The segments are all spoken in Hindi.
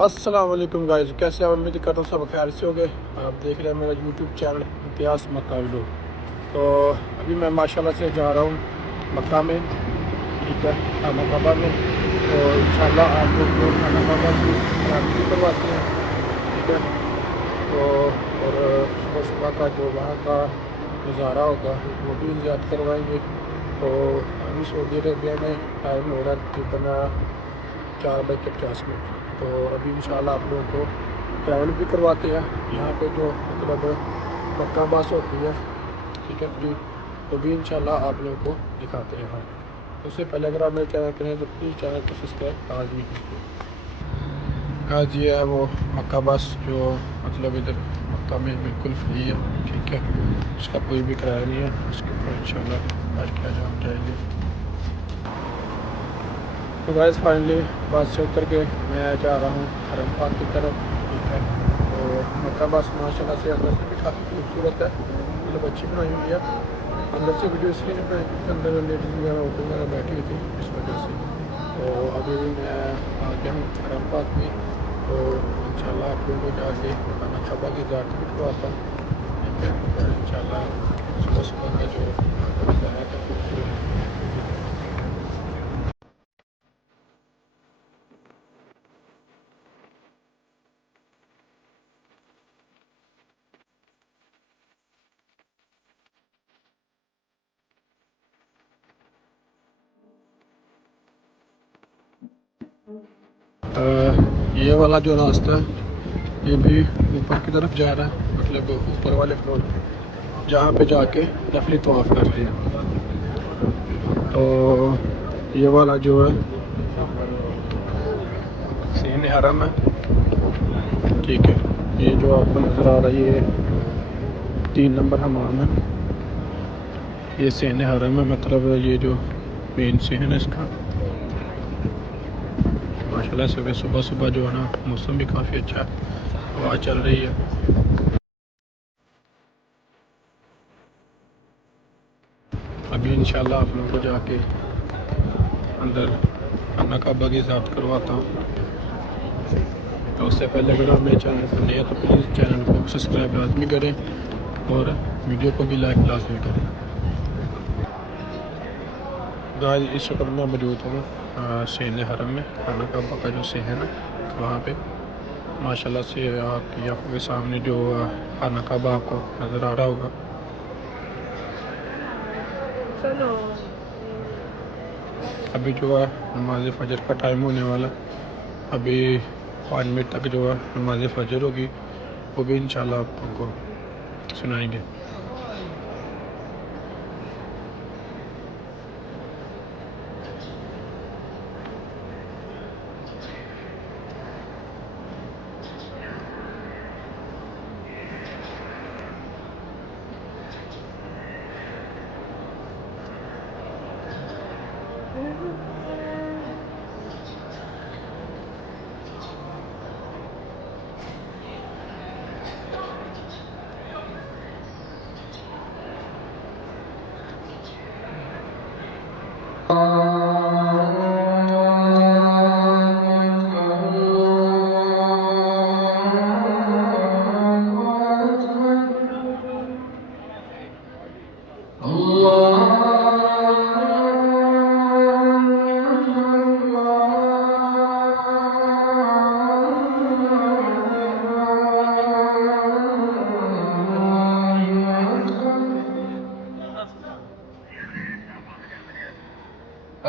अस्सलाम वालेकुम गाइस, कैसे आप? उम्मीद करता हूँ सब खैर से हो गए। आप देख रहे हैं मेरा यूट्यूब चैनल इतिहास मक्का व्लॉग। तो अभी मैं माशाल्लाह से जा रहा हूँ मक्का में, ठीक है, खाना काबा में। तो इंशाल्लाह आप लोग को खाना काबा की सैर भी करवाते हैं, ठीक है। तो और सुबह सुबह का जो वहाँ का नज़ारा होगा वो भी याद करवाएंगे। तो अभी सऊदी अरबिया में टाइम हो रहा है तकरीबन 4:50। तो अभी इंशाल्लाह आप लोगों को ट्रैवल भी करवाते हैं यहाँ पे जो मतलब मक्का बस होती है, ठीक है जी। तो भी इंशाल्लाह आप लोगों को दिखाते हैं हम। तो उससे पहले अगर आप मेरे चैनल करें तो प्लीज़ चैनल को सब्सक्राइब लाजमी कीजिए। आज ये है वो मक्का बस जो मतलब इधर मक्का में बिल्कुल फ्री है, ठीक है। इसका कोई भी किराया नहीं है, इसके ऊपर इंशाल्लाह बैठ के आज हम जाएंगे। तो गाइस फाइनली बस से उतर के मैं जा रहा हूँ हरम पाक की तरफ, ठीक है। तो मक्का बस माशाल्लाह से अंदर से भी काफ़ी खूबसूरत है, मतलब अच्छी बनाई हुई है। अंदर से वीडियो इसलिए नहीं बनाई क्योंकि अंदर लेडीज़ वगैरह औरतें वगैरह बैठी हुई थी, इस वजह से। तो अभी मैं आ गया हूँ हरम पाक में। तो इंशाल्लाह आप लोगों को जाके खाना काबा की ज़ियारत भी करवाता हूँ, ठीक है। और इंशाल्लाह सुबह सुबह का जो वहाँ का नज़ारा है खूबसूरत वो भी दिखाता हूँ। ये वाला जो रास्ता है ये भी ऊपर की तरफ जा रहा है, मतलब ऊपर वाले फ्लोर पे जहाँ पे जाके नफली तवाफ़ करते हैं। तो ये वाला जो है सीन हरम है, ठीक है। ये जो आपको नज़र आ रहा है ये 3 नंबर हमाम है। ये सीन हरम है, मतलब ये जो मेन सीन है इसका। माशाल्लाह सुबह सुबह सुबह जो है ना मौसम भी काफ़ी अच्छा है, हवा चल रही है। अभी इंशाल्लाह आप लोगों को जाके अंदर खाना काबा की ज़ियारत करवाता हूँ। तो उससे पहले अगर आप मेरे चैनल पर नए हैं तो प्लीज़ चैनल को सब्सक्राइब लाजमी करें और वीडियो को भी लाइक लाजमी करें। गाइस इस वक्त मैं मौजूद हूँ सीन हरम में, खाना काबा का जो सीन है ना वहाँ पे। माशाल्लाह से आपकी आंखों के सामने जो खाना काबा आपको नज़र आ रहा होगा। अभी जो है नमाज फजर का टाइम होने वाला, अभी 5 मिनट तक जो है नमाज फजर होगी, वो भी इंशाल्लाह आपको सुनाएंगे।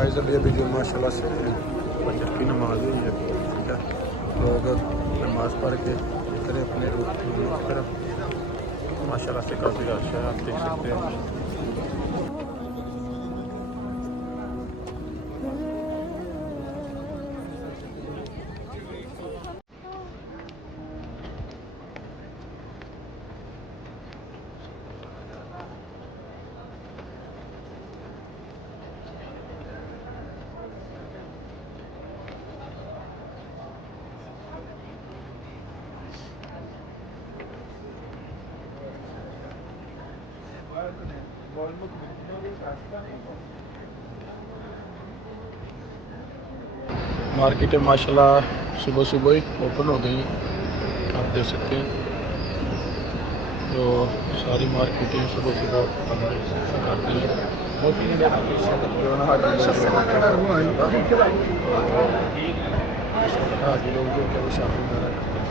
गाइस अब ये वीडियो माशाल्लाह से फजर की नमाज हुई है, ठीक है। लोग नमाज पढ़ के निकले अपने रूट की तरफ। माशाल्लाह से काफ़ी रश है, आप देख सकते हैं। मार्केटें माशाल्लाह सुबह सुबह ही ओपन हो गई, आप देख सकते हैं। तो सारी मार्केटें सुबह सुबह हमने कर दी हैं। हाजी लोग जो क्या शॉपिंग वगैरह करते हैं।